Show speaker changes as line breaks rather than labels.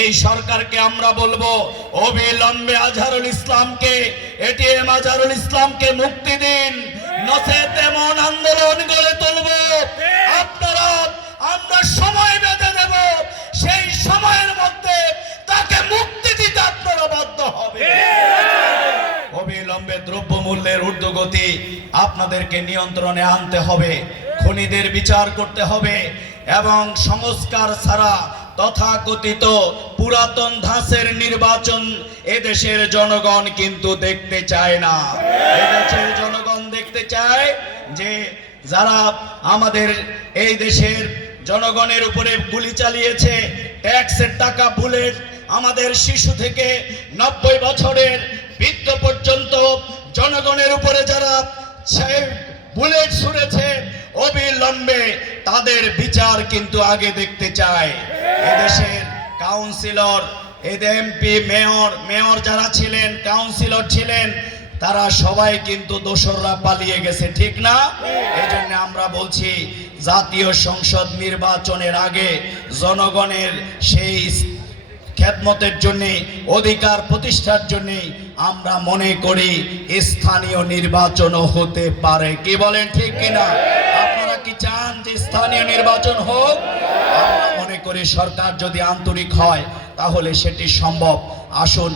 এই সরকারকে আমরা বলব, অবিলম্বে আজহারুল ইসলামকে, এটিএম আজহারুল ইসলামকে মুক্তি দিন। তেমন আন্দোলন গড়ে তুলব। আপনারা, আমরা সময় বেঁধে দেব সেই সময়ের মধ্যে তাকে মুক্তি দিতে আপনারা বাধ্য হবে। অবিলম্বে দ্রব্যমূল্যের ঊর্ধ্বগতি আপনাদেরকে নিয়ন্ত্রণে আনতে হবে। খনিদের বিচার করতে হবে এবং সংস্কার ছাড়া তথাকথিত পুরাতন ধাঁচের নির্বাচন এদেশের জনগণ কিন্তু দেখতে চায় না। এদেশের জনগণ দেখতে চায় যে যারা আমাদের এই দেশের জনগণের উপরে গুলি চালিয়েছে ট্যাক্সের টাকা বুলেট আমাদের শিশু থেকে নব্বই বছরের বৃদ্ধ পর্যন্ত জনগণের উপরে যারা বুলেট ছুড়েছে, অবিলম্বে তাদের বিচার কিন্তু আগে দেখতে চায়। এদেশের কাউন্সিলর এমপি মেয়র মেয়র যারা ছিলেন কাউন্সিলর ছিলেন, তারা সবাই কিন্তু দোসররা পালিয়ে গেছে, ঠিক না? এই জন্য আমরা বলছি, জাতীয় সংসদ নির্বাচনের আগে জনগণের সেই খেদমতের জন্য, অধিকার প্রতিষ্ঠার জন্য আমরা মনে করি, স্থানীয় নির্বাচনও হতে পারে। কি বলেন, ঠিক কিনা? যে স্থানীয় নির্বাচন হোক, আমরা মনে করি সরকার যদি আন্তরিক হয়, তাহলে সেটি সম্ভব। আসুন